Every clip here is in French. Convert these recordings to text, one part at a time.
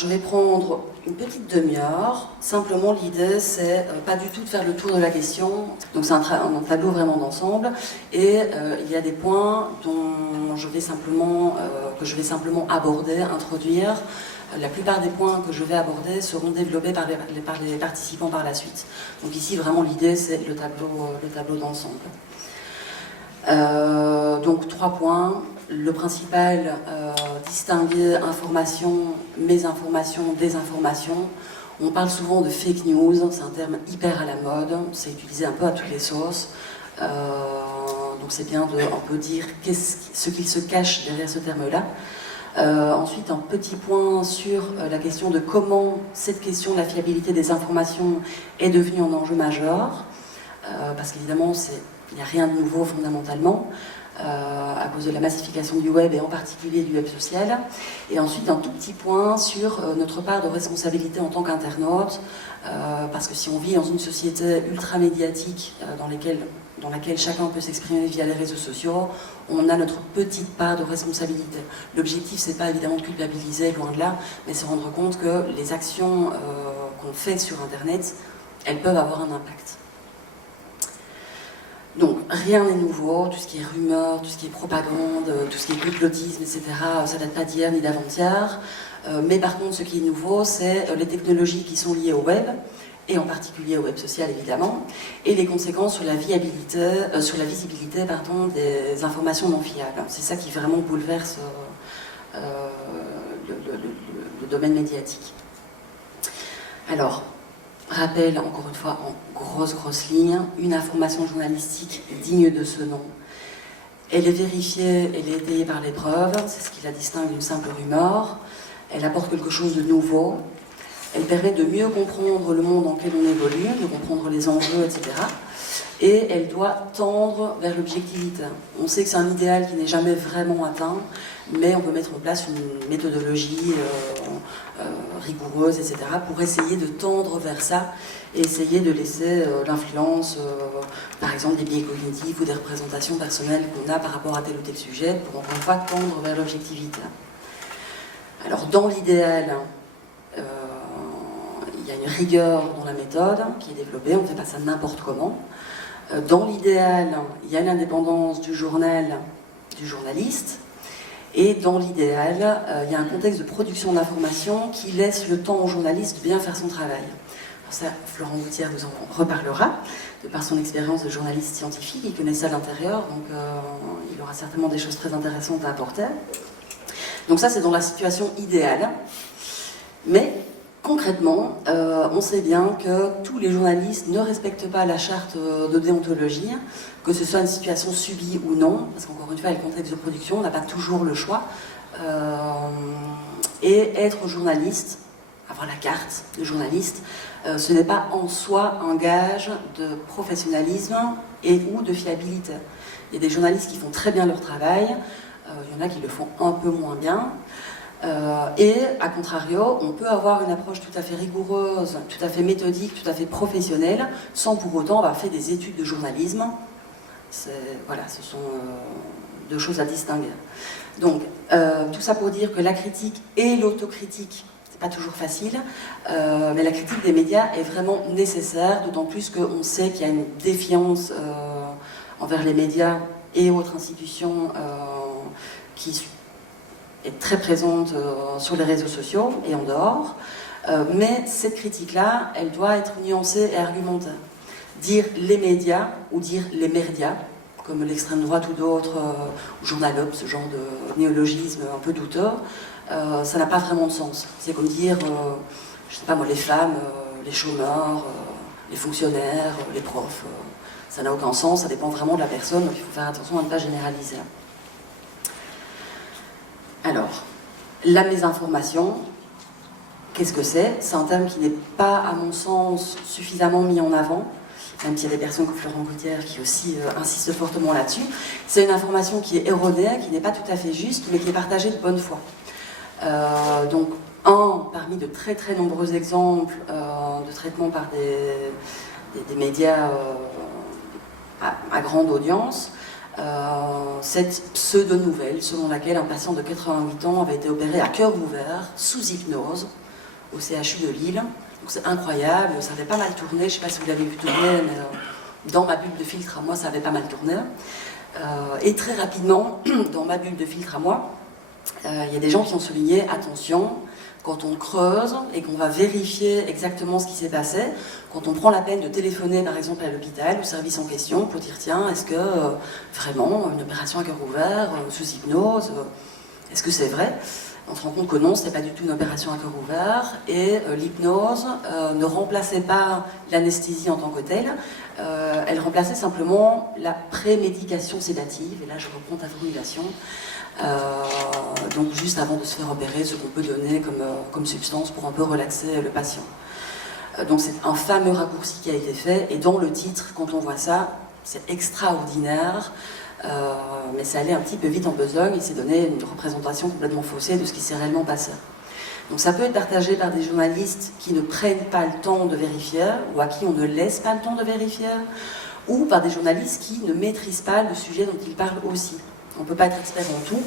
Je vais prendre une petite demi-heure. Simplement, l'idée, c'est pas du tout de faire le tour de la question. Donc, c'est un tableau vraiment d'ensemble. Et il y a des points dont que je vais simplement aborder, introduire. La plupart des points que je vais aborder seront développés par les participants par la suite. Donc ici, vraiment, l'idée, c'est le tableau d'ensemble. Donc 3 points. Le principal, distinguer information, mésinformation, désinformation. On parle souvent de fake news, c'est un terme hyper à la mode, c'est utilisé un peu à toutes les sauces. Donc c'est bien de un peu dire ce qu'il se cache derrière ce terme-là. Ensuite, un petit point sur la question de comment cette question de la fiabilité des informations est devenue un enjeu majeur. Parce qu'évidemment, il n'y a rien de nouveau fondamentalement, à cause de la massification du web et en particulier du web social. Et ensuite, un tout petit point sur notre part de responsabilité en tant qu'internaute, parce que si on vit dans une société ultra médiatique dans laquelle chacun peut s'exprimer via les réseaux sociaux, on a notre petite part de responsabilité. L'objectif, c'est pas évidemment de culpabiliser, loin de là, mais se rendre compte que les actions qu'on fait sur Internet, elles peuvent avoir un impact. Donc, rien n'est nouveau, tout ce qui est rumeur, tout ce qui est propagande, tout ce qui est complotisme, etc., ça date pas d'hier ni d'avant-hier. Mais par contre, ce qui est nouveau, c'est les technologies qui sont liées au web, et en particulier au web social, évidemment, et les conséquences sur la visibilité des informations non fiables. C'est ça qui vraiment bouleverse le domaine médiatique. Alors, rappel, encore une fois, en grosse ligne, une information journalistique digne de ce nom. Elle est vérifiée, elle est étayée par les preuves, c'est ce qui la distingue d'une simple rumeur. Elle apporte quelque chose de nouveau. Elle permet de mieux comprendre le monde dans lequel on évolue, de comprendre les enjeux, etc. Et elle doit tendre vers l'objectivité. On sait que c'est un idéal qui n'est jamais vraiment atteint, mais on peut mettre en place une méthodologie rigoureuse, etc., pour essayer de tendre vers ça et essayer de laisser l'influence, par exemple, des biais cognitifs ou des représentations personnelles qu'on a par rapport à tel ou tel sujet, pour encore une fois tendre vers l'objectivité. Alors, dans l'idéal, il y a une rigueur dans la méthode qui est développée, on ne fait pas ça n'importe comment. Dans l'idéal, il y a l'indépendance du journal, du journaliste, et dans l'idéal, il y a un contexte de production d'informations qui laisse le temps au journaliste de bien faire son travail. Alors ça, Florent Gouttière vous en reparlera, de par son expérience de journaliste scientifique, il connaît ça à l'intérieur, donc il aura certainement des choses très intéressantes à apporter. Donc ça, c'est dans la situation idéale, mais concrètement, on sait bien que tous les journalistes ne respectent pas la charte de déontologie, que ce soit une situation subie ou non, parce qu'encore une fois, avec le contexte de production, on n'a pas toujours le choix. Et être journaliste, avoir la carte de journaliste, ce n'est pas en soi un gage de professionnalisme ou de fiabilité. Il y a des journalistes qui font très bien leur travail, il y en a qui le font un peu moins bien. Et, à contrario, on peut avoir une approche tout à fait rigoureuse, tout à fait méthodique, tout à fait professionnelle, sans pour autant avoir fait des études de journalisme. Voilà, ce sont deux choses à distinguer. Donc, tout ça pour dire que la critique et l'autocritique, c'est pas toujours facile, mais la critique des médias est vraiment nécessaire, d'autant plus qu'on sait qu'il y a une défiance envers les médias et autres institutions qui est très présente sur les réseaux sociaux et en dehors, mais cette critique-là, elle doit être nuancée et argumentée. Dire les médias ou dire les merdias, comme l'extrême droite ou d'autres, ou Journalope, ce genre de néologisme un peu douteux, ça n'a pas vraiment de sens. C'est comme dire, je sais pas moi, les femmes, les chômeurs, les fonctionnaires, les profs. Ça n'a aucun sens, ça dépend vraiment de la personne, donc il faut faire attention à ne pas généraliser. Alors, la mésinformation, qu'est-ce que c'est? C'est un terme qui n'est pas, à mon sens, suffisamment mis en avant, même s'il y a des personnes comme Florent Gouttière qui aussi insistent fortement là-dessus. C'est une information qui est erronée, qui n'est pas tout à fait juste, mais qui est partagée de bonne foi. Donc, parmi de très très nombreux exemples de traitement par des médias à grande audience, cette pseudo-nouvelle selon laquelle un patient de 88 ans avait été opéré à cœur ouvert, sous hypnose, au CHU de Lille. C'est incroyable, ça avait pas mal tourné, je ne sais pas si vous l'avez vu tourner, mais dans ma bulle de filtre à moi, ça avait pas mal tourné. Et très rapidement, dans ma bulle de filtre à moi, il y a des gens qui ont souligné, attention, quand on creuse et qu'on va vérifier exactement ce qui s'est passé, quand on prend la peine de téléphoner par exemple à l'hôpital, au service en question, pour dire tiens, est-ce que vraiment une opération à cœur ouvert, sous hypnose, est-ce que c'est vrai? On se rend compte que non, ce n'est pas du tout une opération à cœur ouvert, et l'hypnose ne remplaçait pas l'anesthésie en tant que telle, elle remplaçait simplement la prémédication sédative, et là je reprends ta formulation, donc juste avant de se faire opérer, ce qu'on peut donner comme substance pour un peu relaxer le patient. Donc c'est un fameux raccourci qui a été fait, et dans le titre, quand on voit ça, c'est extraordinaire, mais ça allait un petit peu vite en besogne, il s'est donné une représentation complètement faussée de ce qui s'est réellement passé. Donc ça peut être partagé par des journalistes qui ne prennent pas le temps de vérifier, ou à qui on ne laisse pas le temps de vérifier, ou par des journalistes qui ne maîtrisent pas le sujet dont ils parlent aussi. On ne peut pas être expert en tout,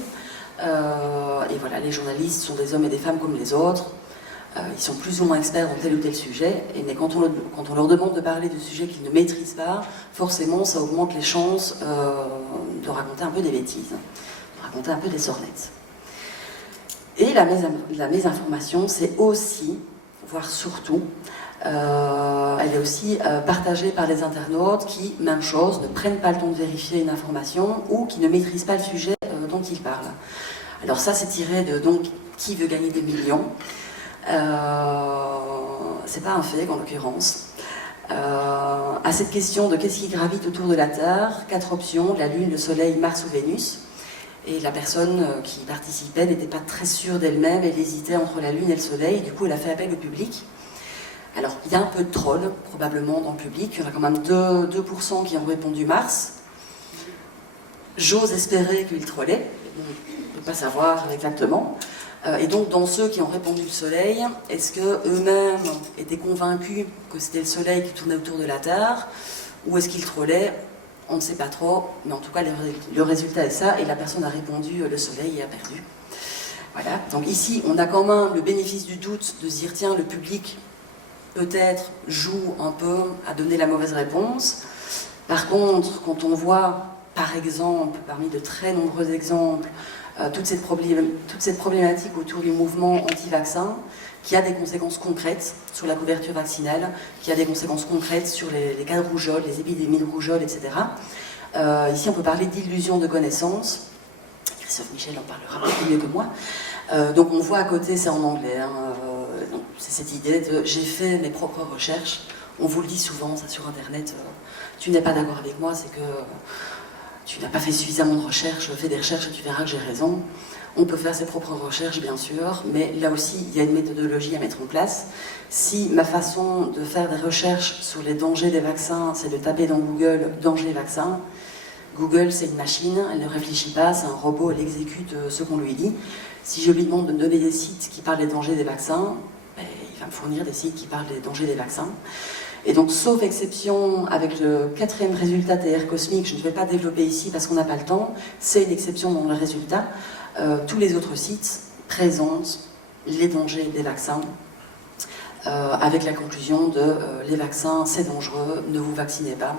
et voilà, les journalistes sont des hommes et des femmes comme les autres, ils sont plus ou moins experts en tel ou tel sujet, mais quand on leur demande de parler de sujets qu'ils ne maîtrisent pas, forcément ça augmente les chances de raconter un peu des bêtises, de raconter un peu des sornettes. Et la mésinformation, c'est aussi, voire surtout, elle est aussi partagée par les internautes qui, même chose, ne prennent pas le temps de vérifier une information ou qui ne maîtrisent pas le sujet dont ils parlent. Alors ça, c'est tiré de donc, Qui veut gagner des millions. C'est pas un fake en l'occurrence. À cette question de qu'est-ce qui gravite autour de la Terre, 4 options, la Lune, le Soleil, Mars ou Vénus. Et la personne qui participait n'était pas très sûre d'elle-même, elle hésitait entre la Lune et le Soleil, et du coup elle a fait appel au public. Alors il y a un peu de troll probablement dans le public, il y en a quand même 2% qui ont répondu Mars. J'ose espérer qu'ils trollaient, on ne peut pas savoir exactement. Et donc dans ceux qui ont répondu le Soleil, est-ce qu'eux-mêmes étaient convaincus que c'était le Soleil qui tournait autour de la Terre, ou est-ce qu'ils trollaient? On ne sait pas trop, mais en tout cas le résultat est ça, et la personne a répondu le Soleil et a perdu. Voilà, donc ici on a quand même le bénéfice du doute de se dire tiens, le public peut-être joue un peu à donner la mauvaise réponse. Par contre, quand on voit par exemple, parmi de très nombreux exemples, toute cette problématique autour du mouvement anti-vaccin, qui a des conséquences concrètes sur la couverture vaccinale, qui a des conséquences concrètes sur les cas de rougeole, les épidémies de rougeole, etc. Ici, on peut parler d'illusion de connaissance. Christophe Michel en parlera beaucoup mieux que moi. Donc on voit à côté, c'est en anglais, hein, c'est cette idée de « j'ai fait mes propres recherches ». On vous le dit souvent, ça sur Internet, tu n'es pas d'accord avec moi, c'est que tu n'as pas fait suffisamment de recherches, fais des recherches et tu verras que j'ai raison. On peut faire ses propres recherches, bien sûr, mais là aussi, il y a une méthodologie à mettre en place. Si ma façon de faire des recherches sur les dangers des vaccins, c'est de taper dans Google « danger vaccin », Google, c'est une machine, elle ne réfléchit pas, c'est un robot, elle exécute ce qu'on lui dit. Si je lui demande de me donner des sites qui parlent des dangers des vaccins, ben, il va me fournir des sites qui parlent des dangers des vaccins. Et donc, sauf exception, avec le 4e résultat TR cosmique, je ne vais pas développer ici parce qu'on n'a pas le temps, c'est une exception dans le résultat. Tous les autres sites présentent les dangers des vaccins, avec la conclusion de les vaccins, c'est dangereux, ne vous vaccinez pas.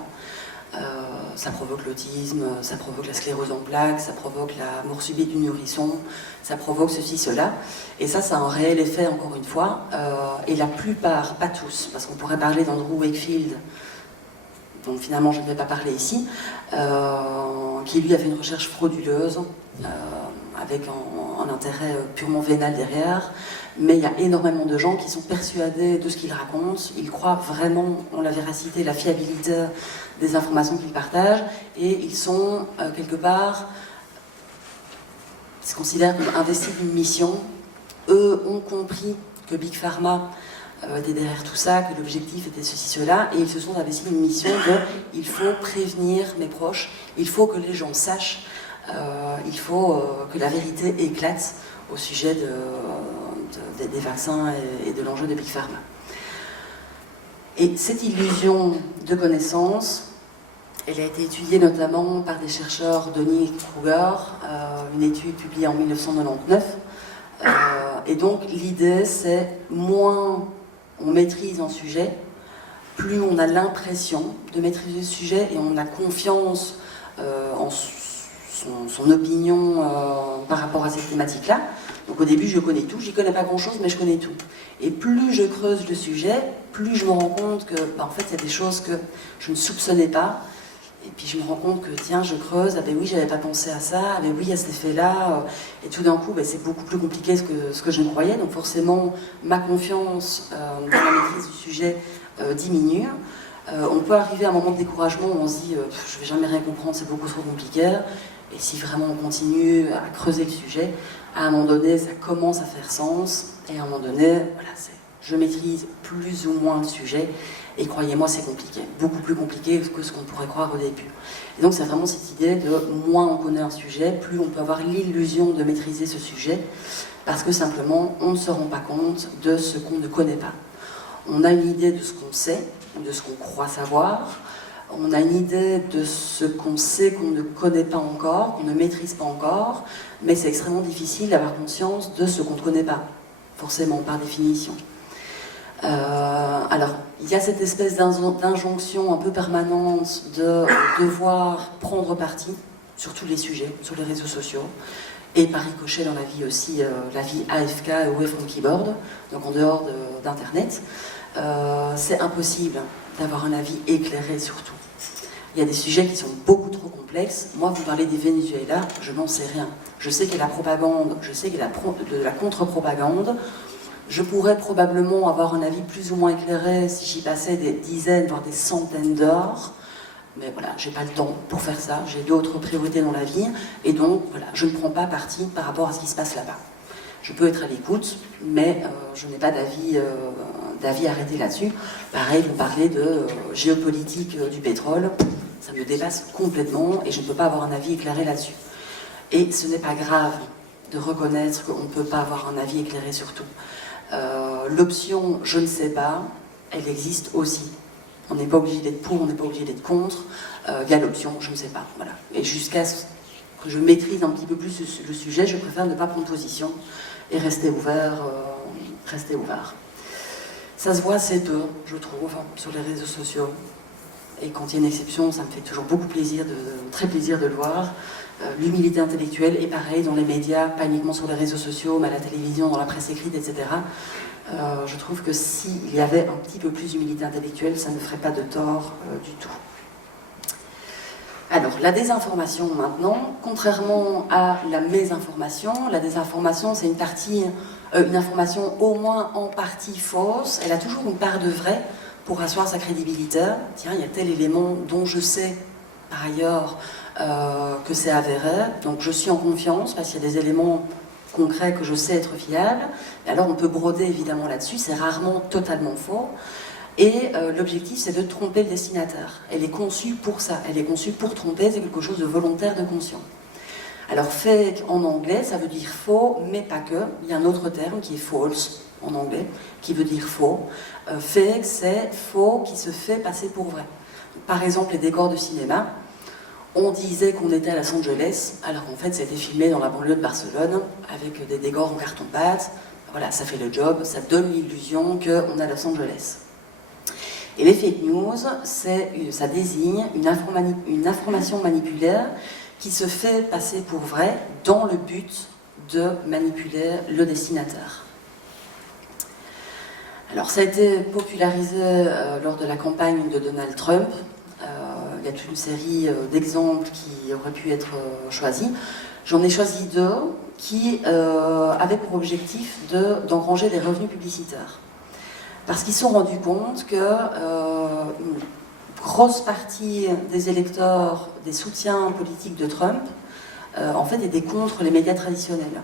Ça provoque l'autisme, ça provoque la sclérose en plaques, ça provoque la mort subite du nourrisson, ça provoque ceci, cela. Et ça a un réel effet, encore une fois. Et la plupart, pas tous, parce qu'on pourrait parler d'Andrew Wakefield, dont finalement je ne vais pas parler ici, qui lui a fait une recherche frauduleuse, avec un intérêt purement vénal derrière. Mais il y a énormément de gens qui sont persuadés de ce qu'ils racontent, ils croient vraiment en la véracité, la fiabilité des informations qu'ils partagent, et ils sont quelque part, ils se considèrent comme investis d'une mission. Eux ont compris que Big Pharma était derrière tout ça, que l'objectif était ceci, cela, et ils se sont investis d'une mission de « il faut prévenir mes proches, il faut que les gens sachent, il faut que la vérité éclate au sujet des vaccins et de l'enjeu de Big Pharma ». Et cette illusion de connaissance, elle a été étudiée notamment par des chercheurs, Denis Kruger, une étude publiée en 1999, Et donc l'idée c'est moins on maîtrise un sujet, plus on a l'impression de maîtriser le sujet et on a confiance en son opinion par rapport à cette thématique-là. Donc au début je connais tout, j'y connais pas grand-chose mais je connais tout. Et plus je creuse le sujet, plus je me rends compte que en fait il y a des choses que je ne soupçonnais pas. Et puis je me rends compte que tiens, je creuse, ah ben oui, j'avais pas pensé à ça, ah ben oui, il y a cet effet-là, et tout d'un coup, ben, c'est beaucoup plus compliqué que ce que je ne croyais, donc forcément, ma confiance dans la maîtrise du sujet diminue. On peut arriver à un moment de découragement où on se dit, je vais jamais rien comprendre, c'est beaucoup trop compliqué, et si vraiment on continue à creuser le sujet, à un moment donné, ça commence à faire sens, et à un moment donné, voilà, je maîtrise plus ou moins le sujet. Et croyez-moi, c'est compliqué, beaucoup plus compliqué que ce qu'on pourrait croire au début. Et donc c'est vraiment cette idée de moins on connaît un sujet, plus on peut avoir l'illusion de maîtriser ce sujet, parce que simplement on ne se rend pas compte de ce qu'on ne connaît pas. On a une idée de ce qu'on sait, de ce qu'on croit savoir, on a une idée de ce qu'on sait qu'on ne connaît pas encore, qu'on ne maîtrise pas encore, mais c'est extrêmement difficile d'avoir conscience de ce qu'on ne connaît pas, forcément, par définition. Alors, il y a cette espèce d'injonction un peu permanente de devoir prendre parti sur tous les sujets, sur les réseaux sociaux, et par ricochet dans la vie aussi, la vie AFK, Away from Keyboard, donc en dehors d'Internet. C'est impossible d'avoir un avis éclairé sur tout. Il y a des sujets qui sont beaucoup trop complexes. Moi, vous parlez des Venezuela, je n'en sais rien. Je sais qu'il y a la propagande, je sais qu'il y a de la contre-propagande. Je pourrais probablement avoir un avis plus ou moins éclairé si j'y passais des dizaines, voire des centaines d'heures. Mais voilà, j'ai pas le temps pour faire ça, j'ai d'autres priorités dans la vie. Et donc, voilà, je ne prends pas parti par rapport à ce qui se passe là-bas. Je peux être à l'écoute, mais je n'ai pas d'avis arrêté là-dessus. Pareil, vous parlez de géopolitique du pétrole, ça me dépasse complètement et je ne peux pas avoir un avis éclairé là-dessus. Et ce n'est pas grave de reconnaître qu'on ne peut pas avoir un avis éclairé sur tout. L'option « je ne sais pas », elle existe aussi. On n'est pas obligé d'être pour, on n'est pas obligé d'être contre. Il y a l'option « je ne sais pas ». Voilà. Et jusqu'à ce que je maîtrise un petit peu plus le sujet, je préfère ne pas prendre position et rester ouvert. Ça se voit assez peu, je trouve, sur les réseaux sociaux. Et quand il y a une exception, ça me fait toujours beaucoup plaisir, très plaisir de le voir. L'humilité intellectuelle est pareil dans les médias, pas uniquement sur les réseaux sociaux, mais à la télévision, dans la presse écrite, etc. Je trouve que s'il y avait un petit peu plus d'humilité intellectuelle, ça ne ferait pas de tort du tout. Alors, la désinformation maintenant, contrairement à la mésinformation, la désinformation c'est une information au moins en partie fausse, elle a toujours une part de vrai pour asseoir sa crédibilité. Tiens, il y a tel élément dont je sais par ailleurs que c'est avéré, donc je suis en confiance parce qu'il y a des éléments concrets que je sais être fiables. Et alors on peut broder évidemment là-dessus, c'est rarement totalement faux. Et l'objectif c'est de tromper le destinataire. Elle est conçue pour ça, elle est conçue pour tromper, c'est quelque chose de volontaire, de conscient. Alors fake en anglais, ça veut dire faux, mais pas que. Il y a un autre terme qui est false en anglais, qui veut dire faux. Fake, c'est faux qui se fait passer pour vrai. Par exemple, les décors de cinéma. On disait qu'on était à Los Angeles, alors qu'en fait, c'était filmé dans la banlieue de Barcelone, avec des décors en carton-pâte. Voilà, ça fait le job, ça donne l'illusion qu'on est à Los Angeles. Et les fake news, ça désigne une information manipulée qui se fait passer pour vraie dans le but de manipuler le destinataire. Alors ça a été popularisé lors de la campagne de Donald Trump. Il y a toute une série d'exemples qui auraient pu être choisis. J'en ai choisi deux qui avaient pour objectif d'engranger des revenus publicitaires. Parce qu'ils se sont rendus compte que une grosse partie des électeurs, des soutiens politiques de Trump, en fait étaient contre les médias traditionnels,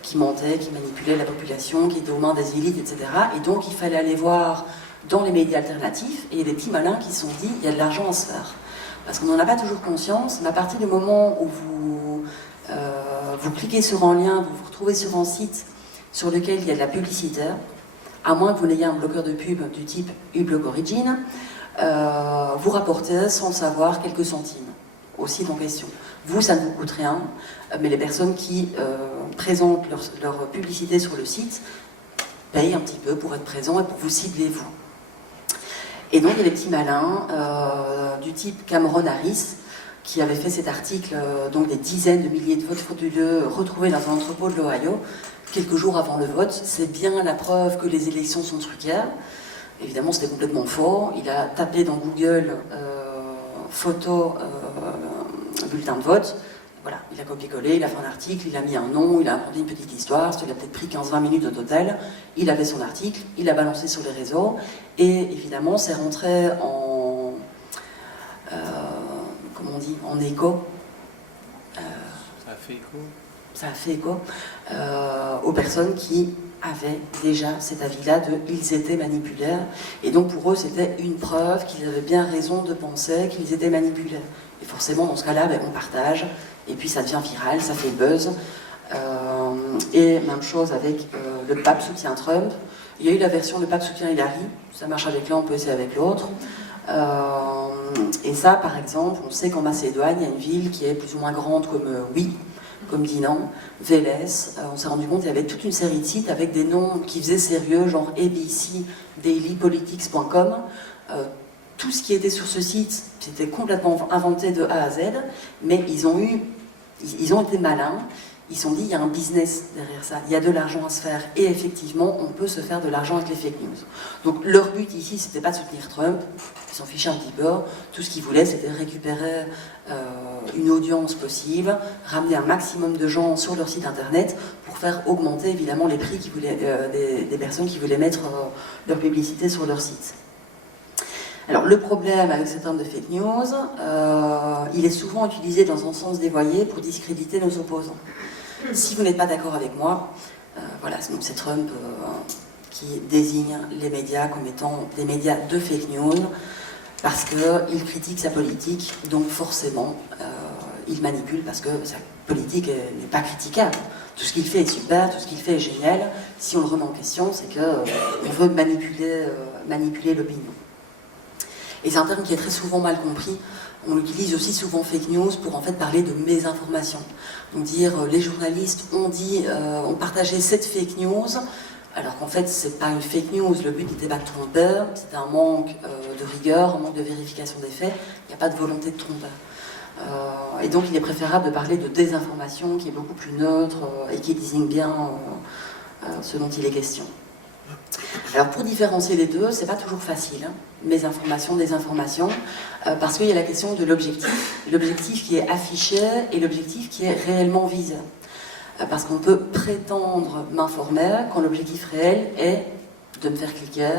qui mentaient, qui manipulaient la population, qui étaient aux mains des élites, etc. Et donc il fallait aller voir dans les médias alternatifs, et il y a des petits malins qui se sont dit, il y a de l'argent à se faire. Parce qu'on n'en a pas toujours conscience, mais à partir du moment où vous cliquez sur un lien, vous vous retrouvez sur un site sur lequel il y a de la publicité, à moins que vous n'ayez un bloqueur de pub du type uBlock Origin, vous rapportez sans le savoir quelques centimes au site en question. Vous, ça ne vous coûte rien, mais les personnes qui présentent leur publicité sur le site payent un petit peu pour être présents et pour vous cibler, vous. Et donc, il y a des petits malins du type Cameron Harris, qui avait fait cet article, donc des dizaines de milliers de votes frauduleux retrouvés dans un entrepôt de l'Ohio, quelques jours avant le vote. C'est bien la preuve que les élections sont truquées. Évidemment, c'était complètement faux. Il a tapé dans Google photo bulletin de vote. Voilà, il a copié-collé, il a fait un article, il a mis un nom, il a inventé une petite histoire, ça lui a peut-être pris 15-20 minutes au total. Il avait son article, il l'a balancé sur les réseaux, et évidemment, c'est rentré en... comment on dit, en écho. Ça a fait écho. Ça a fait écho aux personnes qui avaient déjà cet avis-là de « ils étaient manipulés ». Et donc pour eux, c'était une preuve qu'ils avaient bien raison de penser qu'ils étaient manipulés. Et forcément, dans ce cas-là, on partage, et puis ça devient viral, ça fait buzz. Et même chose avec le pape soutient Trump. Il y a eu la version le pape soutient Hillary, ça marche avec l'un, on peut essayer avec l'autre. Et ça, par exemple, on sait qu'en Macédoine, il y a une ville qui est plus ou moins grande comme comme Dinan, Vélez. On s'est rendu compte qu'il y avait toute une série de sites avec des noms qui faisaient sérieux, genre ABC, dailypolitics.com. Tout ce qui était sur ce site, c'était complètement inventé de A à Z, mais ils ont été malins. Ils se sont dit, il y a un business derrière ça, il y a de l'argent à se faire, et effectivement, on peut se faire de l'argent avec les fake news. Donc leur but ici, c'était pas de soutenir Trump, ils s'en fichaient un petit peu, tout ce qu'ils voulaient, c'était récupérer une audience possible, ramener un maximum de gens sur leur site internet, pour faire augmenter évidemment les prix des personnes qui voulaient mettre leur publicité sur leur site. Alors le problème avec ce terme de fake news, il est souvent utilisé dans un sens dévoyé pour discréditer nos opposants. Si vous n'êtes pas d'accord avec moi, voilà, c'est Trump qui désigne les médias comme étant des médias de fake news, parce qu'il critique sa politique, donc forcément, il manipule parce que sa politique n'est pas critiquable. Tout ce qu'il fait est super, tout ce qu'il fait est génial. Si on le remet en question, c'est qu'on veut manipuler l'opinion. Et c'est un terme qui est très souvent mal compris. On utilise aussi souvent fake news pour en fait parler de mésinformation. Donc dire les journalistes ont partagé cette fake news, alors qu'en fait c'est pas une fake news, le but n'était pas de tromper, c'était un manque de rigueur, un manque de vérification des faits, il n'y a pas de volonté de tromper. Et donc il est préférable de parler de désinformation qui est beaucoup plus neutre et qui désigne bien ce dont il est question. Alors pour différencier les deux, c'est pas toujours facile, hein, mésinformation, désinformation, parce qu'il y a la question de l'objectif qui est affiché et l'objectif qui est réellement visé. Parce qu'on peut prétendre m'informer quand l'objectif réel est de me faire cliquer,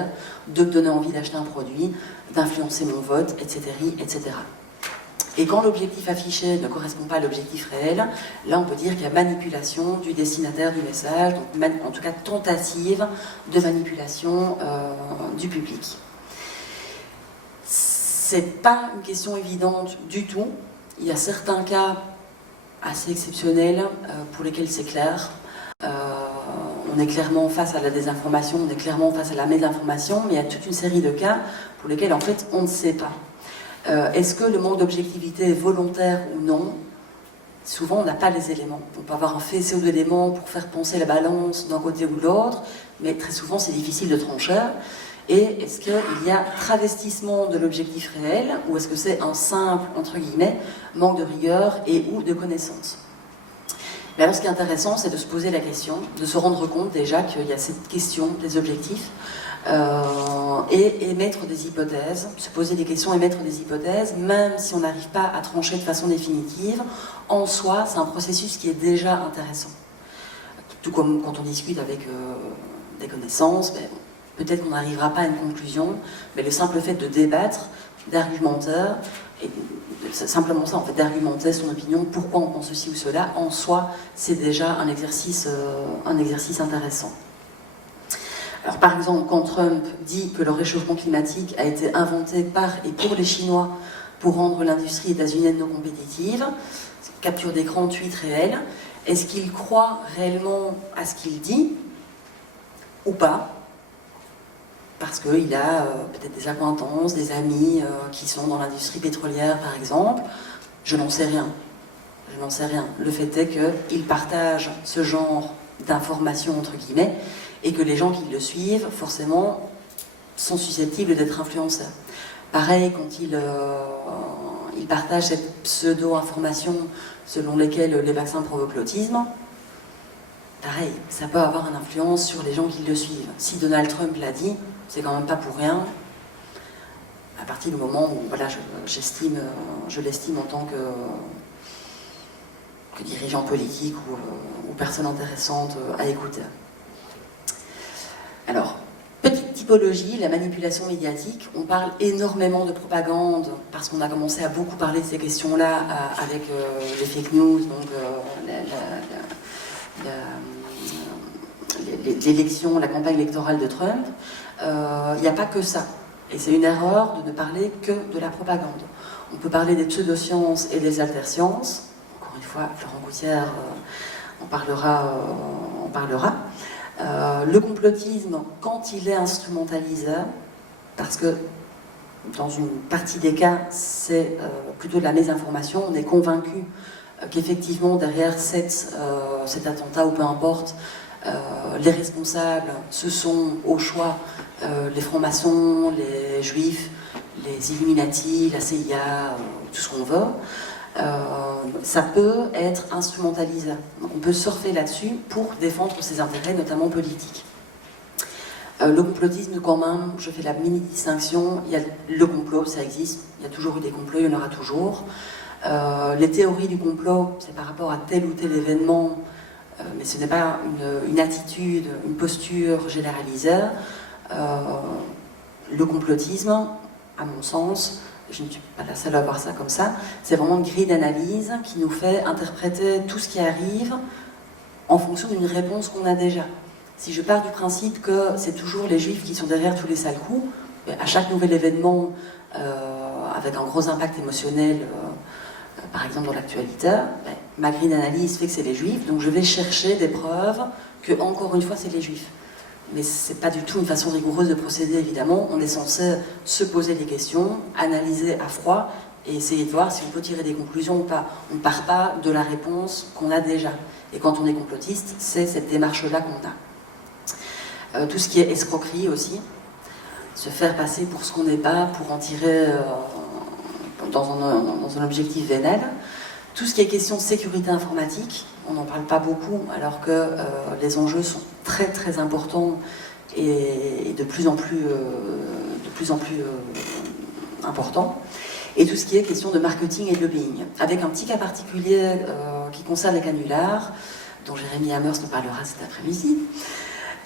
de me donner envie d'acheter un produit, d'influencer mon vote, etc., etc. Et quand l'objectif affiché ne correspond pas à l'objectif réel, là on peut dire qu'il y a manipulation du destinataire du message, donc en tout cas tentative de manipulation du public. C'est pas une question évidente du tout. Il y a certains cas assez exceptionnels pour lesquels c'est clair. On est clairement face à la désinformation, on est clairement face à la mésinformation, mais il y a toute une série de cas pour lesquels en fait on ne sait pas. Est-ce que le manque d'objectivité est volontaire ou non? Souvent, on n'a pas les éléments. On peut avoir un faisceau d'éléments pour faire penser la balance d'un côté ou de l'autre, mais très souvent, c'est difficile de trancher. Et est-ce qu'il y a travestissement de l'objectif réel, ou est-ce que c'est un simple, entre guillemets, manque de rigueur et ou de connaissance? Mais alors, ce qui est intéressant, c'est de se poser la question, de se rendre compte déjà qu'il y a cette question des objectifs, et émettre des hypothèses, se poser des questions, émettre des hypothèses, même si on n'arrive pas à trancher de façon définitive, en soi, c'est un processus qui est déjà intéressant. Tout comme quand on discute avec des connaissances, peut-être qu'on n'arrivera pas à une conclusion, mais le simple fait de débattre, d'argumenter, et c'est simplement ça, en fait, d'argumenter son opinion, pourquoi on pense ceci ou cela, en soi, c'est déjà un exercice intéressant. Alors, par exemple, quand Trump dit que le réchauffement climatique a été inventé par et pour les Chinois pour rendre l'industrie états-unienne non compétitive, capture d'écran, tweet réel, est-ce qu'il croit réellement à ce qu'il dit ou pas? Parce qu'il a peut-être des acquaintances, des amis qui sont dans l'industrie pétrolière, par exemple. Je n'en sais rien. Je n'en sais rien. Le fait est qu'il partage ce genre d'informations, entre guillemets, et que les gens qui le suivent, forcément, sont susceptibles d'être influenceurs. Pareil, quand il partage cette pseudo-information selon lesquelles les vaccins provoquent l'autisme, pareil, ça peut avoir une influence sur les gens qui le suivent. Si Donald Trump l'a dit, c'est quand même pas pour rien. À partir du moment où voilà, je l'estime en tant que dirigeant politique ou personne intéressante à écouter. Alors, petite typologie, la manipulation médiatique. On parle énormément de propagande parce qu'on a commencé à beaucoup parler de ces questions-là avec les fake news, donc l'élection, la campagne électorale de Trump. Il n'y a pas que ça. Et c'est une erreur de ne parler que de la propagande. On peut parler des pseudosciences et des altersciences. Encore une fois, Florent Gouttière en parlera. Le complotisme, quand il est instrumentalisé, parce que dans une partie des cas, c'est plutôt de la mésinformation, on est convaincu qu'effectivement, derrière cet attentat, ou peu importe, les responsables, ce sont au choix les francs-maçons, les juifs, les Illuminati, la CIA, tout ce qu'on veut. Ça peut être instrumentalisé. On peut surfer là-dessus pour défendre ses intérêts, notamment politiques. Le complotisme, quand même, je fais la mini-distinction. Il y a le complot, ça existe. Il y a toujours eu des complots, il y en aura toujours. Les théories du complot, c'est par rapport à tel ou tel événement, mais ce n'est pas une attitude, une posture généralisée. Le complotisme, à mon sens, je ne suis pas la seule à voir ça comme ça, c'est vraiment une grille d'analyse qui nous fait interpréter tout ce qui arrive en fonction d'une réponse qu'on a déjà. Si je pars du principe que c'est toujours les juifs qui sont derrière tous les sales coups, à chaque nouvel événement avec un gros impact émotionnel, par exemple dans l'actualité, ma grille d'analyse fait que c'est les juifs, donc je vais chercher des preuves que, encore une fois, c'est les juifs. Mais ce n'est pas du tout une façon rigoureuse de procéder, évidemment. On est censé se poser des questions, analyser à froid et essayer de voir si on peut tirer des conclusions ou pas. On ne part pas de la réponse qu'on a déjà. Et quand on est complotiste, c'est cette démarche-là qu'on a. Tout ce qui est escroquerie aussi, se faire passer pour ce qu'on n'est pas, pour en tirer dans un objectif vénal. Tout ce qui est question de sécurité informatique, on n'en parle pas beaucoup, alors que les enjeux sont très très importants et de plus en plus importants. Et tout ce qui est question de marketing et de lobbying, avec un petit cas particulier qui concerne les canulars, dont Jérémy Hammers nous parlera cet après-midi.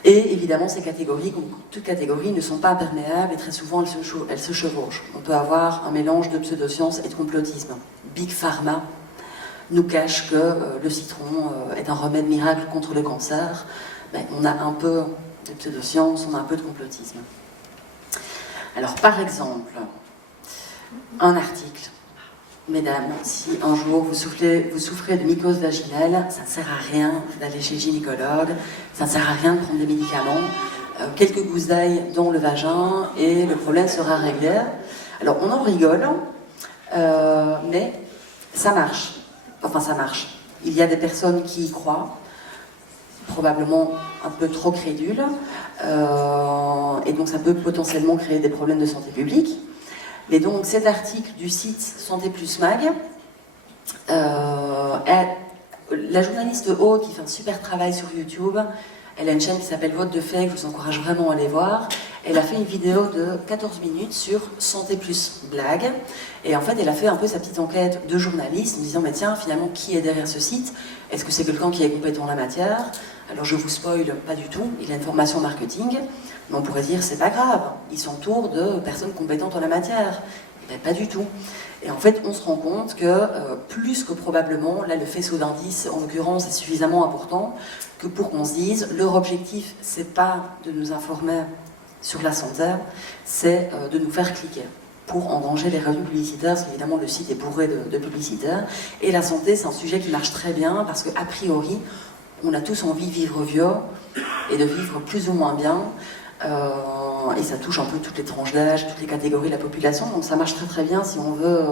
Et évidemment, ces catégories, comme toutes catégories, ne sont pas imperméables et très souvent elles se chevauchent. On peut avoir un mélange de pseudosciences et de complotisme. Big Pharma nous cache que le citron est un remède miracle contre le cancer. Ben, on a un peu de pseudosciences, on a un peu de complotisme. Alors, par exemple, un article. Mesdames, si un jour vous souffrez de mycose vaginale, ça ne sert à rien d'aller chez le gynécologue, ça ne sert à rien de prendre des médicaments, quelques gousses d'ail dans le vagin et le problème sera réglé. Alors, on en rigole, mais ça marche. Enfin, ça marche. Il y a des personnes qui y croient, probablement un peu trop crédules, et donc ça peut potentiellement créer des problèmes de santé publique. Mais donc cet article du site Santé Plus Mag, la journaliste Aude qui fait un super travail sur YouTube, elle a une chaîne qui s'appelle Vote de Fake, je vous encourage vraiment à aller voir. Elle a fait une vidéo de 14 minutes sur Santé Plus Blague. Et en fait, elle a fait un peu sa petite enquête de journaliste en disant, mais tiens, finalement, qui est derrière ce site? Est-ce que c'est quelqu'un qui est compétent en la matière? Alors je vous spoil pas du tout, il a une formation marketing, mais on pourrait dire, c'est pas grave, il s'entoure de personnes compétentes en la matière. Mais pas du tout. Et en fait, on se rend compte que plus que probablement, là, le faisceau d'indices, en l'occurrence, est suffisamment important que pour qu'on se dise, leur objectif, c'est pas de nous informer sur la santé, c'est de nous faire cliquer pour engranger les revenus publicitaires, parce qu'évidemment, le site est bourré de publicitaires. Et la santé, c'est un sujet qui marche très bien, parce qu'a priori, on a tous envie de vivre vieux et de vivre plus ou moins bien. Et ça touche un peu toutes les tranches d'âge, toutes les catégories de la population, donc ça marche très très bien si on veut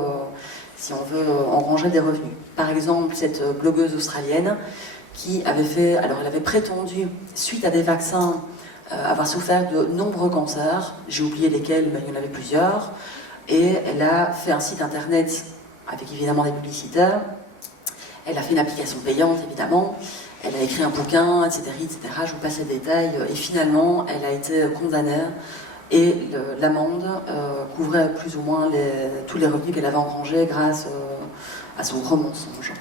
si on veut engranger des revenus. Par exemple, cette blogueuse australienne qui avait fait, alors elle avait prétendu, suite à des vaccins, avoir souffert de nombreux cancers, j'ai oublié lesquels, mais il y en avait plusieurs, et elle a fait un site internet avec évidemment des publicitaires, elle a fait une application payante évidemment, elle a écrit un bouquin, etc., etc., je vous passe les détails, et finalement elle a été condamnée, et l'amende couvrait plus ou moins tous les revenus qu'elle avait engrangés grâce à son gros mensonge.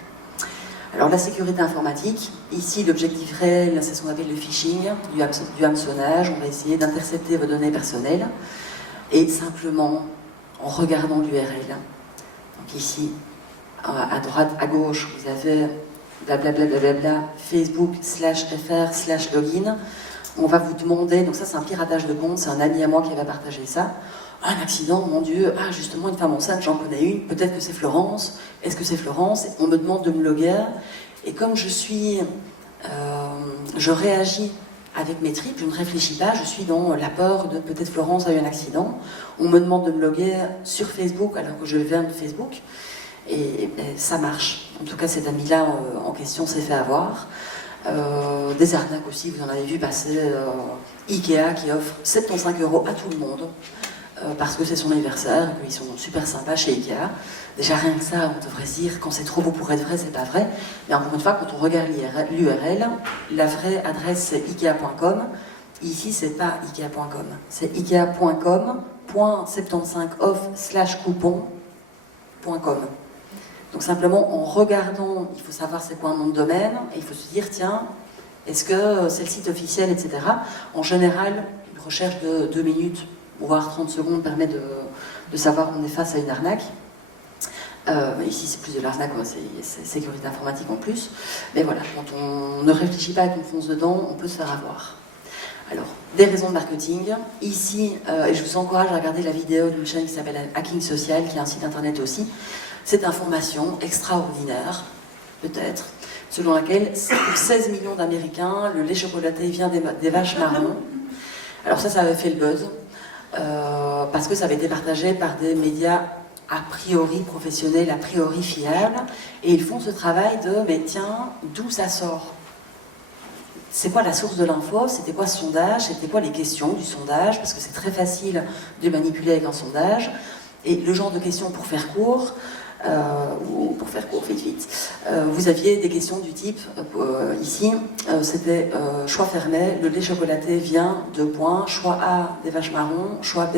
Alors la sécurité informatique, ici l'objectif réel, c'est ce qu'on appelle le phishing, du hameçonnage. On va essayer d'intercepter vos données personnelles et simplement en regardant l'URL. Donc ici, à droite, à gauche, vous avez blablabla, facebook.com/fr/login. On va vous demander, donc ça c'est un piratage de compte, c'est un ami à moi qui avait partagé ça. Un accident, mon Dieu, ah justement une femme enceinte, j'en connais une, peut-être que c'est Florence, est-ce que c'est Florence? On me demande de me loguer, et comme je réagis avec mes tripes, je ne réfléchis pas, je suis dans la peur de peut-être Florence a eu un accident, on me demande de me loguer sur Facebook alors que je viens de Facebook, et ça marche. En tout cas cet ami-là en question s'est fait avoir. Des arnaques aussi, vous en avez vu passer, Ikea qui offre 75 € à tout le monde, parce que c'est son anniversaire, et qu'ils sont super sympas chez Ikea. Déjà rien que ça, on devrait se dire, quand c'est trop beau pour être vrai, c'est pas vrai. Mais encore une fois, quand on regarde l'URL, la vraie adresse c'est ikea.com. Ici, c'est pas ikea.com, c'est ikea.com.75off/coupon.com. Donc simplement, en regardant, il faut savoir c'est quoi un nom de domaine, et il faut se dire, tiens, est-ce que c'est le site officiel, etc. En général, une recherche de 2 minutes, voire 30 secondes, permet de savoir qu'on est face à une arnaque. Ici, c'est plus de l'arnaque, c'est sécurité informatique en plus. Mais voilà, quand on ne réfléchit pas et qu'on fonce dedans, on peut se faire avoir. Alors, des raisons de marketing. Ici, et je vous encourage à regarder la vidéo d'une chaîne qui s'appelle Hacking Social, qui est un site internet aussi. Cette information extraordinaire, peut-être, selon laquelle pour 16 millions d'Américains, le lait chocolaté vient des vaches marrons. Alors ça avait fait le buzz, parce que ça avait été partagé par des médias a priori professionnels, a priori fiables, et ils font ce travail de, mais tiens, d'où ça sort? C'est quoi la source de l'info? C'était quoi ce sondage? C'était quoi les questions du sondage? Parce que c'est très facile de manipuler avec un sondage. Et le genre de questions pour faire court, vite, vous aviez des questions du type, ici, c'était choix fermé, le lait chocolaté vient de points, choix A, des vaches marrons, choix B,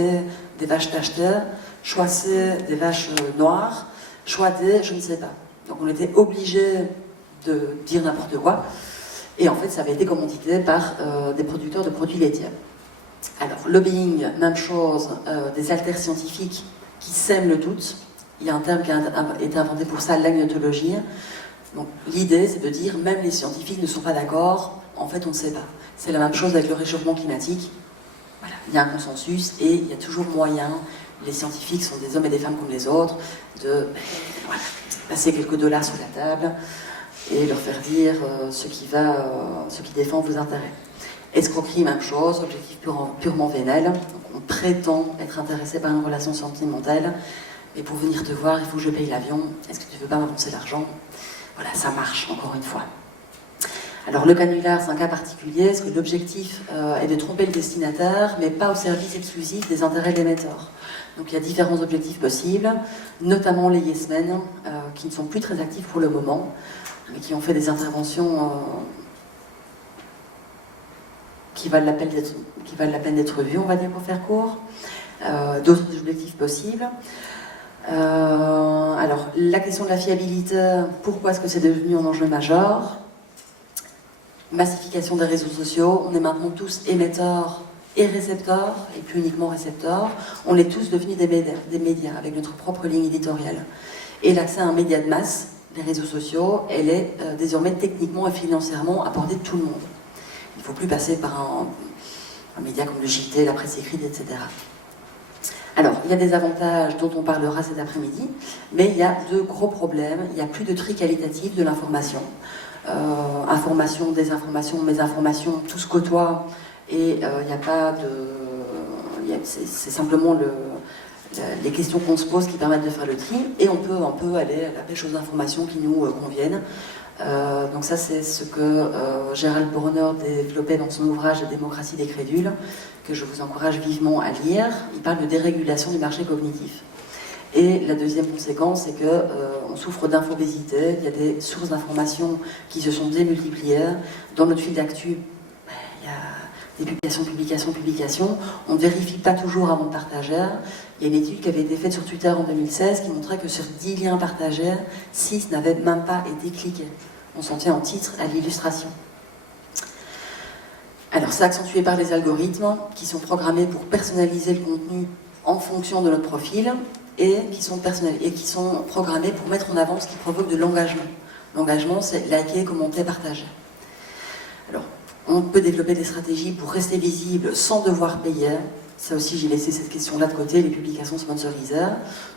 des vaches tachetées, choix C, des vaches noires, choix D, je ne sais pas. Donc on était obligé de dire n'importe quoi, et en fait ça avait été commandité par des producteurs de produits laitiers. Alors, lobbying, même chose, des alters scientifiques qui sèment le doute. Il y a un terme qui a été inventé pour ça, l'agnotologie. Donc l'idée, c'est de dire, même les scientifiques ne sont pas d'accord, en fait on ne sait pas. C'est la même chose avec le réchauffement climatique. Voilà. Il y a un consensus et il y a toujours moyen, les scientifiques sont des hommes et des femmes comme les autres, de passer quelques dollars sur la table et leur faire dire ce qui défend vos intérêts. Escroquerie, même chose, objectif purement vénal. Donc on prétend être intéressé par une relation sentimentale, mais pour venir te voir, il faut que je paye l'avion. Est-ce que tu veux pas m'avancer l'argent? Voilà, ça marche, encore une fois. Alors le canular, c'est un cas particulier, parce que l'objectif est de tromper le destinataire, mais pas au service exclusif des intérêts de l'émetteur. Donc il y a différents objectifs possibles, notamment les yes men, qui ne sont plus très actifs pour le moment, mais qui ont fait des interventions qui valent la peine d'être vues, on va dire, pour faire court. D'autres objectifs possibles. Alors, la question de la fiabilité, pourquoi est-ce que c'est devenu un enjeu majeur? Massification des réseaux sociaux, on est maintenant tous émetteurs et récepteurs, et plus uniquement récepteurs. On est tous devenus des médias avec notre propre ligne éditoriale. Et l'accès à un média de masse, les réseaux sociaux, elle est désormais techniquement et financièrement à portée de tout le monde. Il ne faut plus passer par un média comme le JT, la presse écrite, etc. Alors, il y a des avantages dont on parlera cet après-midi, mais il y a de gros problèmes. Il n'y a plus de tri qualitatif de l'information. Information, désinformation, mésinformation, tout se côtoie, et il n'y a pas de... C'est simplement les questions qu'on se pose qui permettent de faire le tri, et on peut aller à la pêche aux informations qui nous conviennent. Donc ça, c'est ce que Gérald Bronner développait dans son ouvrage « La démocratie des crédules », que je vous encourage vivement à lire. Il parle de dérégulation du marché cognitif. Et la deuxième conséquence, c'est qu'on souffre d'infobésité. Il y a des sources d'informations qui se sont démultipliées. Dans notre fil d'actu, il y a des publications. On ne vérifie pas toujours avant de partager. Il y a une étude qui avait été faite sur Twitter en 2016 qui montrait que sur 10 liens partagés, 6 n'avaient même pas été cliqués. On s'en tient en titre à l'illustration. Alors, c'est accentué par les algorithmes qui sont programmés pour personnaliser le contenu en fonction de notre profil et qui sont programmés pour mettre en avant ce qui provoque de l'engagement. L'engagement, c'est liker, commenter, partager. Alors, on peut développer des stratégies pour rester visible sans devoir payer. Ça aussi, j'ai laissé cette question-là de côté, les publications sponsorisées.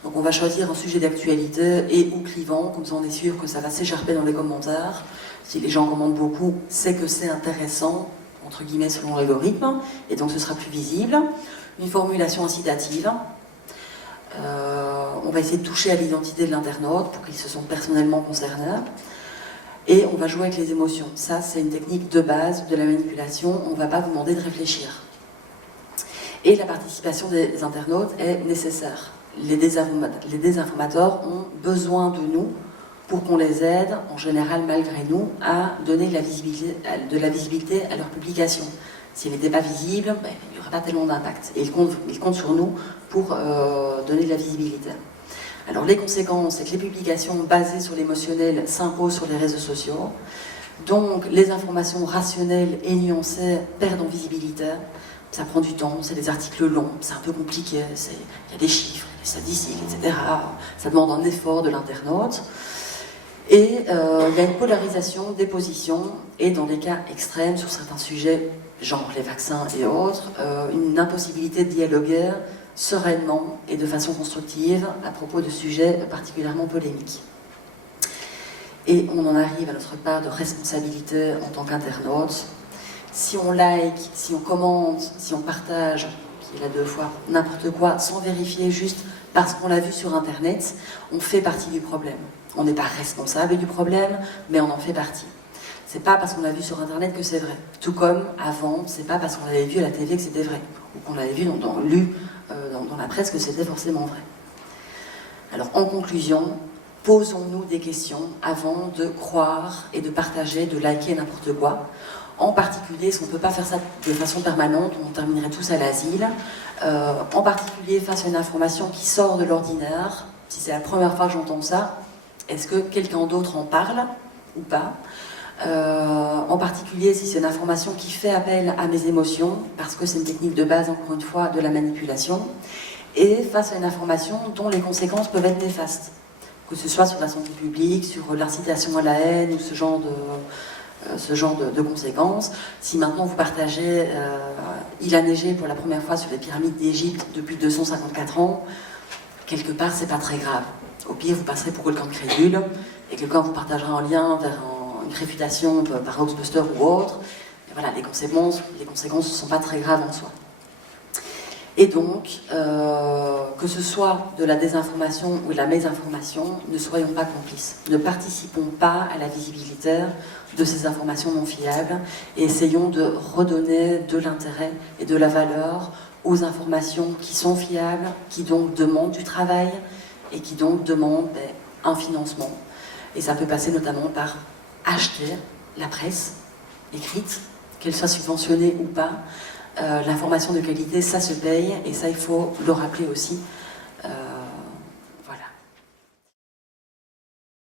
Donc on va choisir un sujet d'actualité et ou clivant, comme ça on est sûr que ça va s'écharper dans les commentaires. Si les gens commentent beaucoup, c'est que c'est intéressant, entre guillemets, selon l'algorithme, et donc ce sera plus visible. Une formulation incitative. On va essayer de toucher à l'identité de l'internaute pour qu'il se sente personnellement concerné. Et on va jouer avec les émotions. Ça, c'est une technique de base de la manipulation. On ne va pas vous demander de réfléchir. Et la participation des internautes est nécessaire. Les désinformateurs ont besoin de nous pour qu'on les aide, en général malgré nous, à donner de la visibilité à leurs publications. S'ils n'étaient pas visibles, il n'y aurait pas tellement d'impact. Et ils comptent sur nous pour donner de la visibilité. Alors les conséquences, c'est que les publications basées sur l'émotionnel s'imposent sur les réseaux sociaux. Donc les informations rationnelles et nuancées perdent en visibilité. Ça prend du temps, c'est des articles longs, c'est un peu compliqué, il y a des chiffres, des statistiques, etc. Ça demande un effort de l'internaute. Et il y a une polarisation des positions, et dans des cas extrêmes, sur certains sujets, genre les vaccins et autres, une impossibilité de dialoguer sereinement et de façon constructive à propos de sujets particulièrement polémiques. Et on en arrive à notre part de responsabilité en tant qu'internaute. Si on like, si on commente, si on partage, qui est là 2 fois, n'importe quoi, sans vérifier juste parce qu'on l'a vu sur Internet, on fait partie du problème. On n'est pas responsable du problème, mais on en fait partie. C'est pas parce qu'on l'a vu sur Internet que c'est vrai. Tout comme avant, c'est pas parce qu'on l'avait vu à la TV que c'était vrai, ou qu'on l'avait vu dans la presse que c'était forcément vrai. Alors en conclusion, posons-nous des questions avant de croire et de partager, de liker n'importe quoi. En particulier, si on ne peut pas faire ça de façon permanente, on terminerait tous à l'asile. En particulier, face à une information qui sort de l'ordinaire, si c'est la première fois que j'entends ça, est-ce que quelqu'un d'autre en parle ou pas ? En particulier, si c'est une information qui fait appel à mes émotions, parce que c'est une technique de base, encore une fois, de la manipulation, et face à une information dont les conséquences peuvent être néfastes, que ce soit sur la santé publique, sur l'incitation à la haine, ou ce genre de conséquences. Si maintenant vous partagez il a neigé pour la première fois sur les pyramides d'Égypte depuis 254 ans, quelque part c'est pas très grave. Au pire vous passerez pour quelqu'un de crédule et quelqu'un vous partagera un lien vers une réfutation par Hoaxbuster ou autre. Et voilà, les conséquences ne sont pas très graves en soi. Et donc, que ce soit de la désinformation ou de la mésinformation, ne soyons pas complices. Ne participons pas à la visibilité de ces informations non fiables et essayons de redonner de l'intérêt et de la valeur aux informations qui sont fiables, qui donc demandent du travail et qui donc demandent un financement. Et ça peut passer notamment par acheter la presse écrite, qu'elle soit subventionnée ou pas. L'information de qualité, ça se paye, et ça, il faut le rappeler aussi.